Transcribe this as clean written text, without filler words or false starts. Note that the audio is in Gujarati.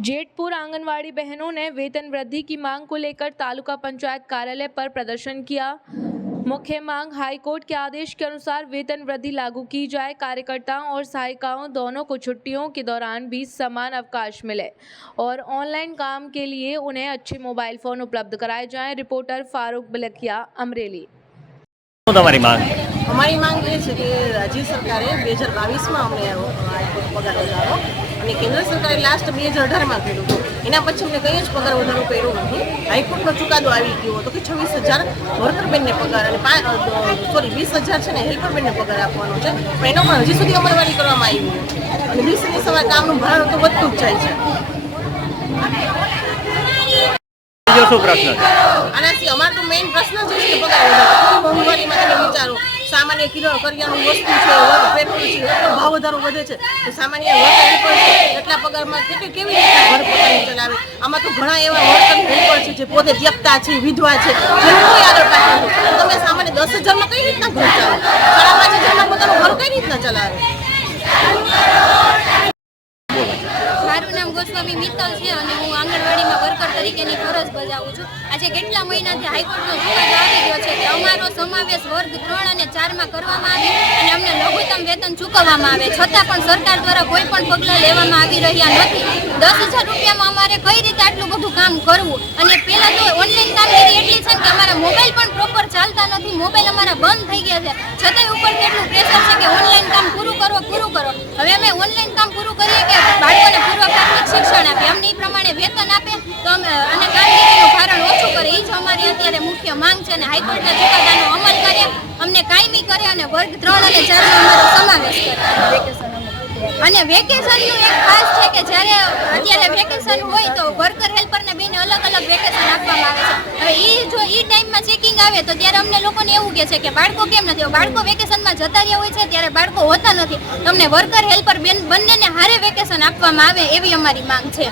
जेतपुर आंगनवाड़ी बहनों ने वेतन वृद्धि की मांग को लेकर तालुका पंचायत कार्यालय पर प्रदर्शन किया। मुख्य मांग हाईकोर्ट के आदेश के अनुसार वेतन वृद्धि लागू की जाए, कार्यकर्ताओं और सहायिकाओं दोनों को छुट्टियों के दौरान भी समान अवकाश मिले और ऑनलाइन काम के लिए उन्हें अच्छे मोबाइल फोन उपलब्ध कराए जाएं। रिपोर्टर फारूक बिलकिया, अमरेली। અમારી માંગ એ છે કે રાજ્ય સરકારે 2022માં અમને પગાર વધારો અને કેન્દ્ર સરકારે લાસ્ટ 2018માં કર્યું હતું, એના પછી અમને કંઈ જ પગાર વધારો કર્યો નથી. હાઈકોર્ટનો ચુકાદો આવી ગયો હતો કે 26,000 વર્કરબેનને પગાર અને 20,000 છે ને હેલ્પરબેનને પગાર આપવાનો છે, પણ એનો પણ હજી સુધી અમલવારી કરવામાં આવી નથી અને દિવસે સવાર કામનું ભારણ તો વધતું જ જાય છે. આનાથી અમારો તો મેઇન પ્રશ્ન છે કે પગાર વધારો. મોંઘવારીમાં તમે વિચારો, સામાન્ય કરિયાણું વસ્તુ છે, પેટ્રોલ છે, એટલો ભાવ વધારો વધે છે તો સામાન્ય વર્કર હેલ્પર છે એટલા પગારમાં કેવી રીતે ઘર પોતાનું ચલાવે? આમાં તો ઘણા એવા વર્કર હેલ્પર છે જે પોતે ત્યક્તા છે, વિધવા છે, જેનું કોઈ આગળ પાછળ નથી. તમે સામાન્ય 10,000માં કઈ રીતના ઘર ચાલે? 5,500 પોતાનું ઘર કઈ રીતના ચલાવે? મારું નામ ગોસ્વામી મિત્તલ છે અને હું આંગણવાડીમાં વર્કર તરીકેની ફરજ બજાવું છું. આજે કેટલા મહિનાથી હાઈકોર્ટનો ચુકાદો આવી ગયો છે કે અમારો સમાવેશ વર્ગ 3 અને 4માં કરવામાં આવે અને અમને લઘુત્તમ વેતન ચૂકવવામાં આવે, છતાં પણ સરકાર દ્વારા કોઈ પણ પગલાં લેવામાં આવી રહ્યા નથી. 10,000 રૂપિયામાં અમારે કઈ રીતે આટલું બધું કામ કરવું? અને પહેલાં તો ઓનલાઈન કામગીરી એટલી છે કે અમારા મોબાઈલ પણ પ્રોપર ચાલતા નથી, મોબાઈલ અમારા બંધ થઈ ગયા છે, છતાંય ઉપરથી એટલું પ્રેશર છે કે ઓનલાઈન કામ પૂરું કરો. હવે અમે ઓનલાઈન કામ પૂરું કરીએ કે બાળકોને પૂર્વ પ્રાથમિક શિક્ષણ આપે, અમને એ પ્રમાણે વેતન આપે તો અમે અને કામગીરીનું ભારણ ઓછું કરે. એ જ અમારી અત્યારે મુખ્ય માંગ છે અને હાઈકોર્ટના ચુકાદાનો અમલ કરે, અમને કાયમી કરે અને વર્ગ 3 અને 4માં અમારો સમાવેશ કરે. અને વેકેશનનું એક ખાસ છે કે જ્યારે અત્યારે વેકેશન હોય તો વર્કર હેલ્પરને બેને અલગ અલગ વેકેશન આપવામાં આવે છે. હવે જો એ ટાઈમમાં ચેકિંગ આવે તો ત્યારે અમને લોકોને એવું કહે છે કે બાળકો કેમ નથી? બાળકો વેકેશનમાં જતા રહ્યા હોય છે ત્યારે બાળકો હોતા નથી. તમને વર્કર હેલ્પર બંનેને હારે વેકેશન આપવામાં આવે એવી અમારી માંગ છે.